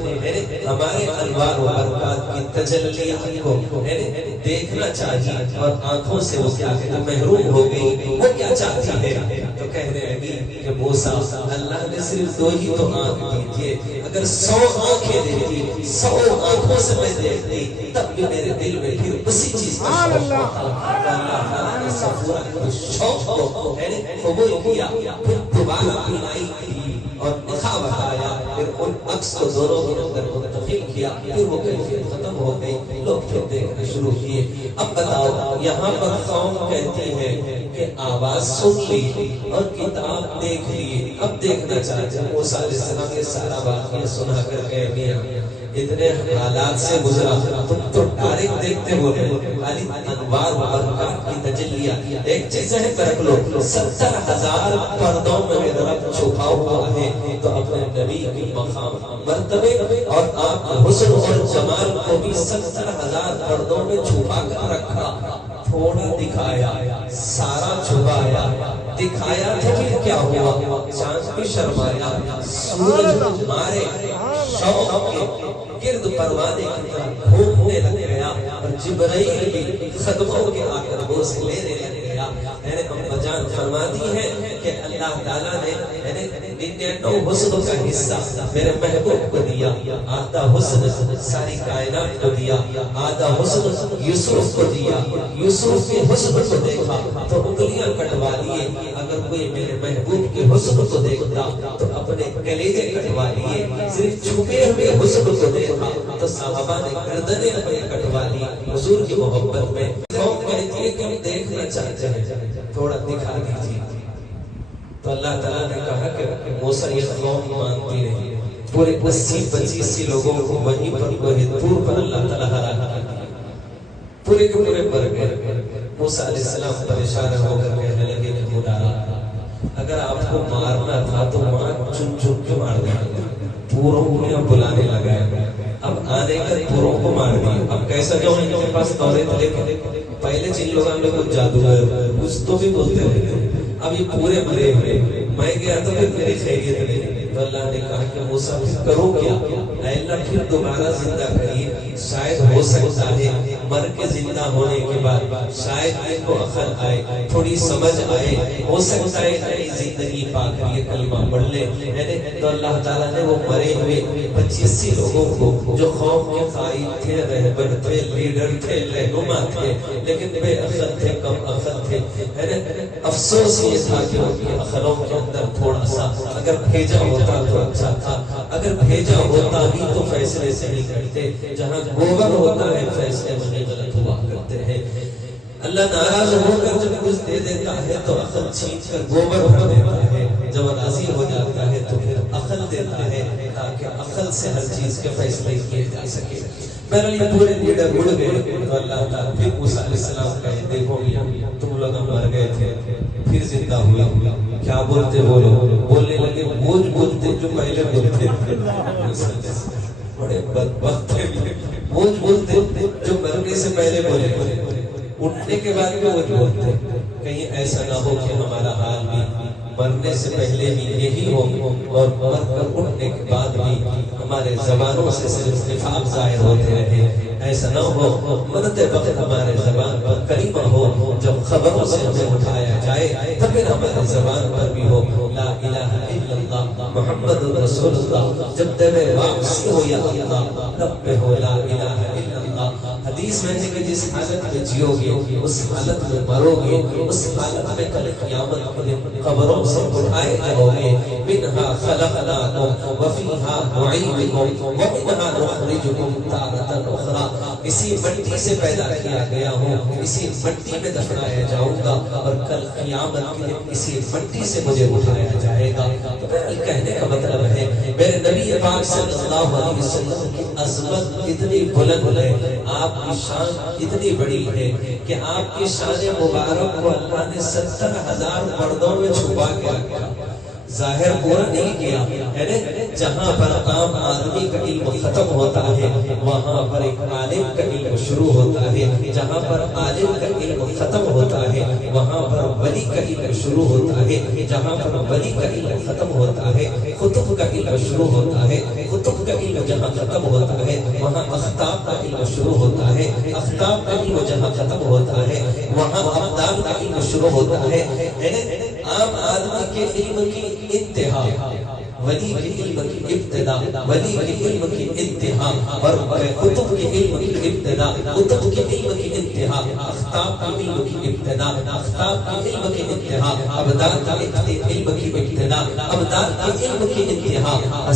ہمارے انوار و برکات کی تجلیات کو دیکھنا چاہیے اور آنکھوں سے وہ کیا کہتے محروم ہو گئی، وہ کیا چاہتی ہے. تو کہنے لگی کہ موسیٰ اللہ نے صرف 2 ہی تو آنکھ دیجئے، اگر 100 آنکھیں دیتی، 100 آنکھوں سے میں دیکھتی تب بھی میرے دل میں پھر اسی چیز کا شوق ہوتا. اللہ تعالیٰ نے صفورہ کے شوق کو قبول کیا، پھر دوبارہ بینائی کی اور نقاب ہٹایا، پھر ان عکس کو دونوں کے اندر منتقل کیا، پھر وہ کیفیت ختم ہو گئی. لوگ پھر دیکھنا شروع کیے. اب بتاؤ یہاں پر قوم کہتی ہے کہ آواز سن لی اور کتاب دیکھ لی، اب دیکھنا چاہتے ہیں. موسیٰ علیہ السلام یہ سارا واقعہ سنا کر کہہ دیا اتنے حالات سے گزرا، تم تو ڈائریکٹ دیکھتے ہو خالی انوار و برکات کی تجلیات. ایک چیز ہے رکھ لو، 70,000 پردوں میں میرا رب چھپا ہوا ہے. تو اپنے نبی کی مقام مرتبے اور آپ حسن اور جمال کو بھی 70,000 پردوں میں چھپا کر رکھا. تھوڑا دکھایا، سارا چھپایا، دکھایا تو پھر کیا ہوا؟ چاند بھی شرمایا، سورج مارے شوق کے گرد پروانے کی طرح گھومنے لگ گیا، اور جبرائیل بھی خدموں کے آ کر بوس لینے لگ گیا. میرے اما جان فرماتی ہے کہ اللہ تعالیٰ نے 99 حسن کا حصہ میرے محبوب کو دیا، آدھا حسن ساری کائنات کو دیا، آدھا حسن یوسف کو دیا. یوسف کے حسن کو دیکھا تو انگلیاں کٹوا لیے. اگر کوئی میرے محبوب کے حسن کو دیکھتا تو اپنے کلیجے کٹوا لیے. صرف چھپے ہوئے حسن کو دیکھا تو صحابہ نے گردنیں اپنے کٹوا لی حضور کی محبت میں. قوم کہتی ہے کہ ہم دیکھنا چاہتے ہیں، تھوڑا دکھا دیجیے. اللہ تعالیٰ نے کہا کہ موسیٰ یہ قوم مانتی نہیں، پورے 80-85 لوگوں کو وہیں پر وہی طور پر اللہ تعالیٰ ہلاک کیا، پورے کے پورے مر گئے۔ موسیٰ علیہ السلام پریشان ہو کر کہنے لگے کہ خدا اگر آپ کو مارنا تھا تو وہاں چن چن کے مار دیں، پوروں کو بلانے لگا ہے، اب آنے کر پوروں کو مار دیا۔ اب کیسا جو ان کے پاس توریت لے کے پہلے جن لوگوں نے کچھ جادوگر کچھ تو بھی بولتے رہتے، اب یہ پورے مرے ہوئے، میں گیا تو پھر میری خیریت نہیں۔ تو اللہ نے کہا کہ موسیٰ پھر کرو کیا؟ اے اللہ پھر دوبارہ زندہ کریے، شاید ہو سکتا ہے مر کے زندہ ہونے کے بعد شاید ان کو عقل آئے، تھوڑی سمجھ آئے، ہو سکتا ہے نئی زندگی پا کر یہ کلمہ پڑھ لے۔ تو اللہ تعالیٰ نے وہ مرے ہوئے 85 لوگوں کو جو قوم کے قائد تھے، رہبر تھے، لیڈر تھے، رہنما تھے، لیکن بے عقل تھے، کم عقل تھے، افسوس یہ تھا کہ ان کے عقلوں کے اندر تھوڑا سا اگر بھیجا ہوتا تو اچھا تھا، اگر بھیجا ہوتا بھی تو فیصلے سے نہیں کرتے، جہاں گوبر ہوتا ہے فیصلے میں غلط ہوا کرتے ہیں۔ اللہ ناراض ہو کر جب کچھ دے دیتا ہے تو عقل چھین کر گوبر ہو دیتا ہے، جب راضی ہو جاتا ہے تو پھر عقل دیتا ہے تاکہ عقل سے ہر چیز کے فیصلے کیے جا سکے۔ پہلے یہ پورے لیڈر اڑ گئے تو اللہ تعالیٰ پھر موسیٰ علیہ السلام کہے دیکھو تم لوگ مر گئے تھے پھر زندہ ہوئے، کیا بولتے بولو، بولنے لگے بوجھ بولتے جو پہلے بولتے تھے، بڑے بدبخت تھے، بوجھ بولتے جو مرنے سے پہلے بولے، اٹھنے کے بعد بھی بوجھ بولتے۔ کہیں ایسا نہ ہو کہ ہمارا حال بھی مرنے سے پہلے بھی یہی ہو اور مر کر اٹھنے کے بعد بھی ہمارے زبانوں سے صرف نفاق ظاہر ہوتے رہے۔ ایسا نہ ہو مرتے وقت ہمارے زبان پر کلمہ ہو، جب خبروں سے ہمیں اٹھایا جائے تو پھر ہمارے زبان پر بھی ہو لا الہ الا اللہ محمد رسول اللہ، جب دل واپسی ہو یا اللہ رب میں ہو لا الہ الا اللہ۔ حدیث میں ہے کہ جس حالت میں جیو گے اس حالت میں مرو گے، اس حالت میں کل قیامت میں قبروں سے اٹھائے جاؤ گے۔ منہا خلقناکم وفیہا نعیدکم ومنہا نخرجکم تارۃ اخری، اسی مٹی سے پیدا کیا گیا ہوں، اسی مٹی میں دفنایا جاؤں گا اور کل قیامت کے اسی مٹی سے مجھے اٹھایا جائے گا۔ تو کہنے کا مطلب ہے میرے نبی پاک صلی اللہ علیہ وسلم کی عظمت اتنی بلند ہے، آپ کی شان اتنی بڑی ہے کہ آپ کی شان مبارک کو اللہ نے 70,000 پردوں میں چھپا کے رکھا، ظاہر پورا نہیں کیا۔ جہاں پر عام آدمی کا علم ختم ہوتا ہے وہاں پر ایک عالم کا علم شروع ہوتا ہے، جہاں پر عالم کا علم ختم ہوتا ہے وہاں پر ولی کا علم شروع ہوتا ہے، جہاں پر ولی کا علم ختم ہوتا ہے قطب کا علم شروع ہوتا ہے، قطب کا علم جہاں ختم ہوتا ہے وہاں اختاب کا علم شروع ہوتا ہے، اختاب کا علم جہاں ختم ہوتا ہے وہاں ابدال کا علم شروع ہوتا ہے۔ عام آدمی کے علم کی انتہا، ولی کے علم کی ابتدا، ولی کے علم کی انتہا، اور قطب کے علم کی ابتدا، قطب کے علم کی انتہا، اختاب کے علم کی ابتدا، اختاب کے علم کی انتہا، ابدال کے علم کی ابتدا، ابدال کے علم کی انتہا،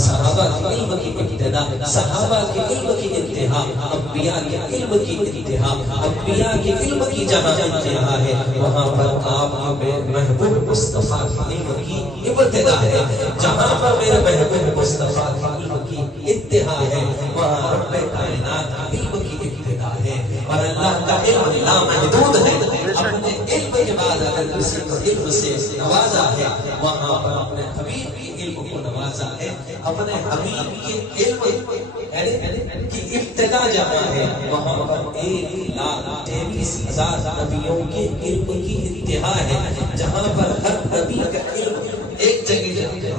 صحابہ کے علم کی ابتدا، صحابہ کے علم کی انتہا، انبیاء کے علم کی انتہا، انبیاء کے علم کی جہاں انتہا ہے وہاں پر آپ کے محبوب مصطفیٰ کے علم کی ابتدا ہے، جہاں پر میرے محبوب مصطفیٰ کی علم کی انتہا ہے وہاں رب کائنات علم کی ابتدا ہے۔ اور اللہ کا علم لامحدود ہے، اپنے علم کے بعد اگر کسی کو علم سے نوازا ہے وہاں پر اپنے حبیب کی علم کو نوازا ہے، اپنے حبیب کی علم کی ابتدا جہاں ہے وہاں پر 1,23,000 نبیوں کے علم کی انتہا ہے، جہاں پر ہر نبی کا علم ایک جگہ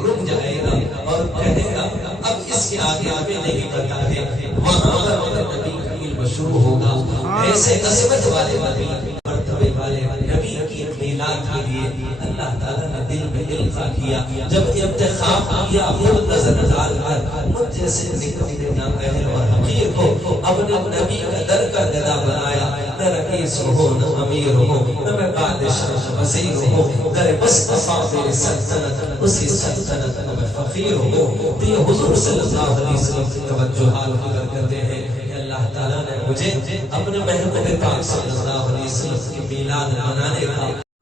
رک جائے گا اور کہے گا اب اس کے آگے نہیں پتا ہے، وہاں پر نبی کا علم شروع ہوگا۔ ایسے عظمت والے مرتبے والے نبی کی میلاد کے لیے اللہ تعالیٰ نے دل میں القا کیا، جب انتخاب کیا خود نظر ڈال کر مجھ جیسے نکلے نہ اہل اور حقیر کو اپنے نبی کا در کا گدا بنایا، نہ رئیس ہو نہ امیر ہو نہ میں بادشاہ وزیر ہو، در مصطفیٰ میری سلطنت اسی سلطنت میں میں فقیر ہوں۔ تو یہ حضور صلی اللہ علیہ وسلم کی توجہ حال فکر کرتے ہیں کہ اللہ تعالیٰ نے مجھے اپنے محبوب پاک صلی اللہ علیہ وسلم کی میلاد منانے کا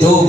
2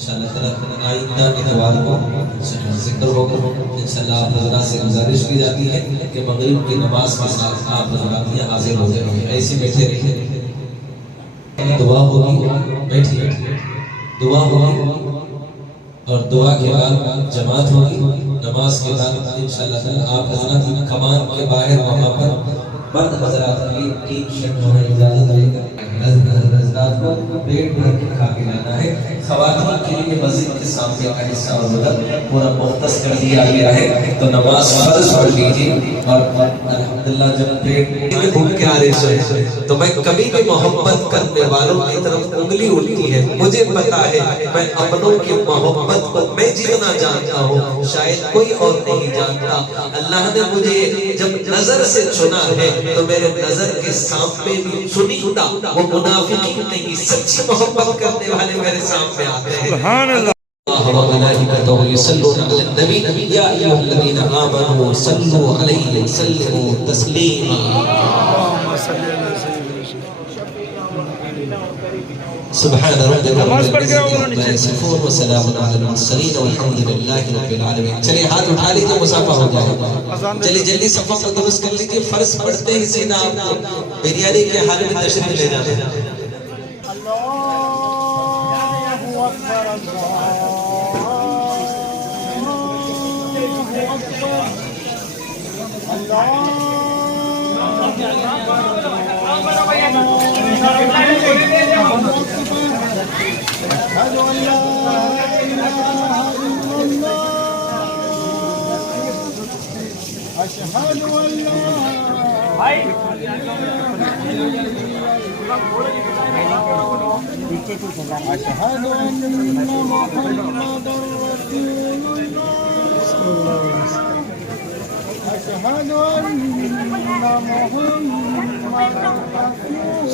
انشاءاللہ تعالیٰ آئندہ اتوار کو انشاءاللہ ذکر ہوگا. انشاءاللہ آپ حضرات سے گزارش کی جاتی ہے کہ مغرب کی نماز کے ساتھ آپ حضرات یہاں حاضر ہو جائیں. ایسے بیٹھے رہیے. دعا ہوگی, بیٹھیے, دعا ہوگی اور دعا کے بعد جماعت ہوگی. نماز کے بعد انشاءاللہ تعالیٰ آپ حضرات کمان کے باہر وہاں پر مرد حضرات کی ٹیم شرٹ ہونا اجازت لے کر حضرات کو پیٹ بھر کے کھا کے لانا ہے. خواتین کے لیے مسجد کے سامنے کا حصہ اور مدد پورا مختص کر دیا گیا ہے, تو نماز فرض پڑھ لیجیے. اور الحمدللہ جب پیٹ میں بھوک کے آ رہے تو میں کبھی بھی محبت کرنے والوں کی طرف انگلی اٹھتی ہے. مجھے پتا ہے میں اپنوں کی محبت کو میں جتنا جانتا ہوں شاید کوئی اور نہیں جانتا. اللہ نے مجھے جب نظر سے چنا ہے تو میرے نظر کے سامنے بھی چنیدہ وہ منافقین نہیں, سچی محبت کرنے والے میرے سامنے آتے ہیں. سبحان اللہ. وملائکتہ یصلون علی النبی یا ایھا الذین آمنوا صلوا علیہ وسلموا تسلیما. سبحان ربک رب العزة عما یصفون وسلام علی المرسلین والحمد للہ رب العالمین. چلیے ہاتھ اٹھا لیجیے, مسافہ ہو جائے. چلیے جلدی صفوں کو درست کر لیجیے. فرض پڑھتے ہی سیدھا آپ کو بریانی کے حال میں تشریف لے جانا ہے.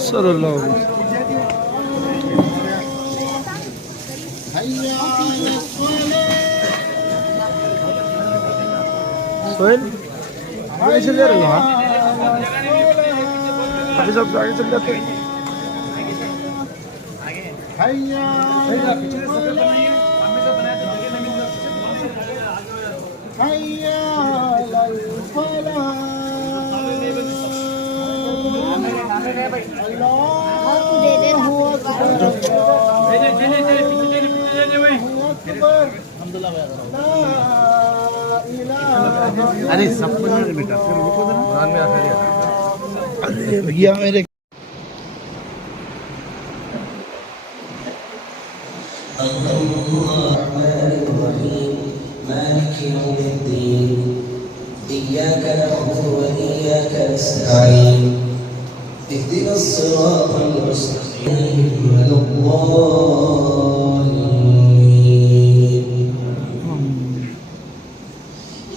صلی اللہ علیہ وسلم. سوہیل آگے چل جا رہے ہو. ابھی سب آگے چل جاتے ہیں. ارے سب کو نہیں بیٹا, پھر رکو ذرا, قرآن میں آخر ہے. ارے بھیا میرے مالك يوم الدين إياك نعبد وإياك نستعين اهدنا الصراط المستقيم ولا الضالين.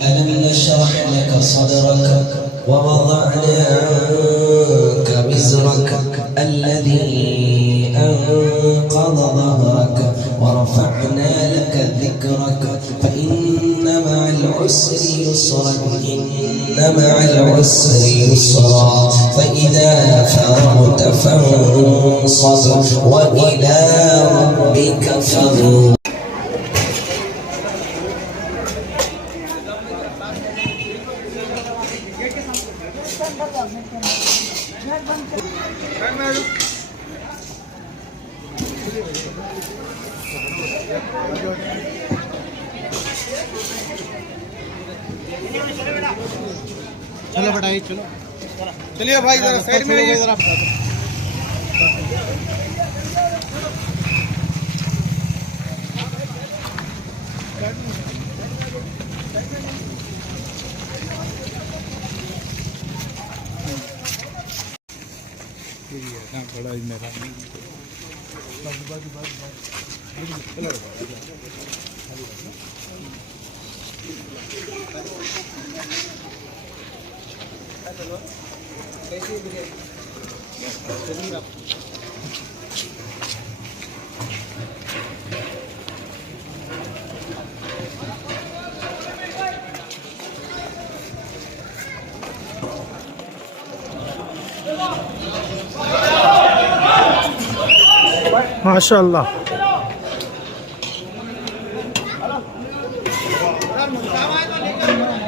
ألم نشرح لك صدرك ووضعنا عنك وزرك الذي أنقض ظهرك ورفعنا لك ذكرك فإن مع العسر يسرا إن مع العسر يسرا فإذا فرغت فانصب وإلى ربك فارغب. چلو بیٹا چلو, چلیے بھائی ذرا سائڈ میں آئیے ذرا. بڑا ہی میرا ماشاء اللہ.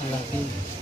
Allah